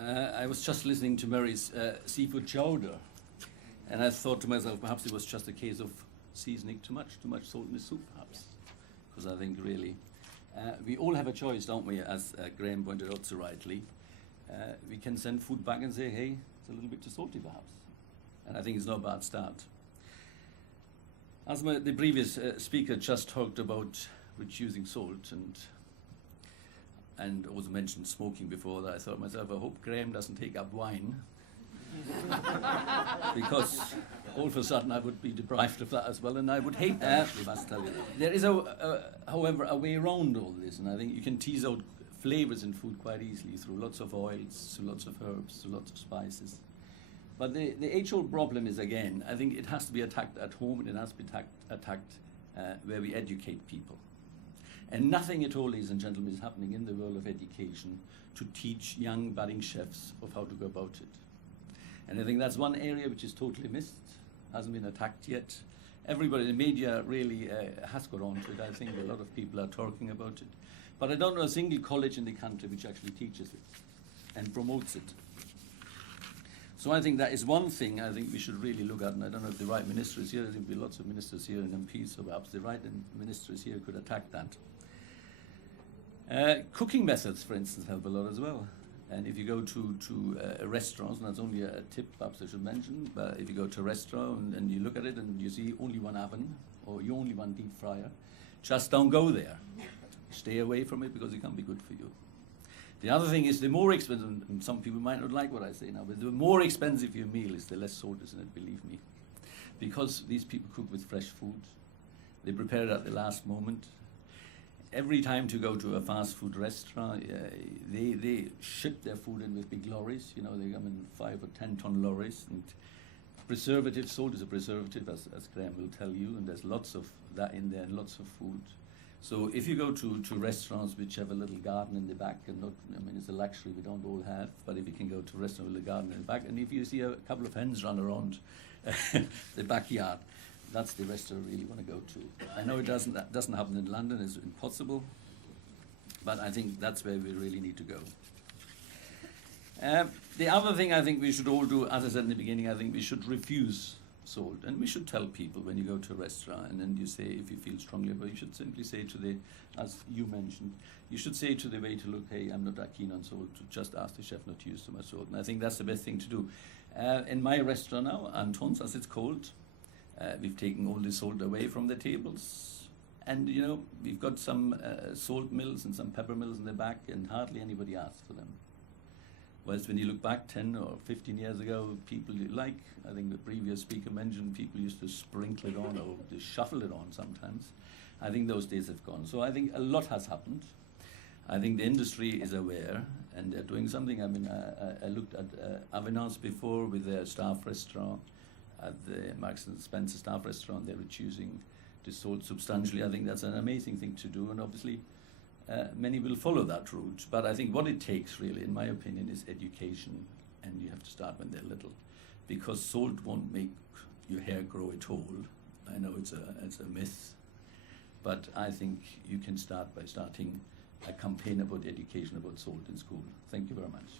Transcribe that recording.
I was just listening to Mary's seafood chowder, and I thought to myself, perhaps it was just a case of seasoning too much salt in the soup, perhaps. Because I think really, we all have a choice, don't we, as Graham pointed out so rightly. We can send food back and say, hey, it's a little bit too salty, perhaps. And I think it's not a bad start. As the previous speaker just talked about reducing salt and also mentioned smoking before that, I thought to myself, I hope Graham doesn't take up wine. Because all of a sudden I would be deprived of that as well, and I would hate that, we must tell you that. There is, however, a way around all this, and I think you can tease out flavors in food quite easily through lots of oils, through lots of herbs, through lots of spices. But the age-old problem is, again, I think it has to be attacked at home, and it has to be attacked where we educate people. And nothing at all, ladies and gentlemen, is happening in the world of education to teach young budding chefs of how to go about it. And I think that's one area which is totally missed, hasn't been attacked yet. Everybody in the media really has got onto it. I think a lot of people are talking about it. But I don't know a single college in the country which actually teaches it and promotes it. So I think that is one thing I think we should really look at, and I don't know if the right minister is here. I think there will be lots of ministers here and MPs, so perhaps the right minister is here could attack that. Cooking methods, for instance, help a lot as well. And if you go to restaurants, and that's only a tip perhaps I should mention, but if you go to a restaurant and you look at it and you see only one oven, or you only one deep fryer, just don't go there. Stay away from it because it can't be good for you. The other thing is the more expensive, and some people might not like what I say now, but the more expensive your meal is, the less salt is in it, believe me. Because these people cook with fresh food, they prepare it at the last moment. Every time to go to a fast food restaurant, they ship their food in with big lorries. You know, they come in 5 or 10 ton lorries. And preservative, salt is a preservative, as Graham will tell you, and there's lots of that in there and lots of food. So if you go to restaurants which have a little garden in the back, and not, I mean, it's a luxury we don't all have, but if you can go to a restaurant with a garden in the back, and if you see a couple of hens run around the backyard, that's the restaurant you really want to go to. I know that doesn't happen in London, it's impossible, but I think that's where we really need to go. The other thing I think we should all do, as I said in the beginning, I think we should refuse salt, and we should tell people when you go to a restaurant and then you say, if you feel strongly about it, you should simply say to the, as you mentioned, you should say to the waiter, look, hey, I'm not that keen on salt, just ask the chef not to use too much salt, and I think that's the best thing to do. In my restaurant now, Anton's as it's called, we've taken all the salt away from the tables, and you know, we've got some salt mills and some pepper mills in the back, and hardly anybody asks for them. Whereas when you look back 10 or 15 years ago, people like, I think the previous speaker mentioned, people used to sprinkle it on or just shuffle it on sometimes. I think those days have gone. So I think a lot has happened. I think the industry is aware and they're doing something. I mean, I looked at Avenance before with their staff restaurant, at the Marks and Spencer staff restaurant. They're reducing the salt substantially. I think that's an amazing thing to do, and obviously many will follow that route. But I think what it takes really, in my opinion, is education, and you have to start when they're little, because salt won't make your hair grow at all. I know it's a myth, but I think you can start by starting a campaign about education about salt in school. Thank you very much.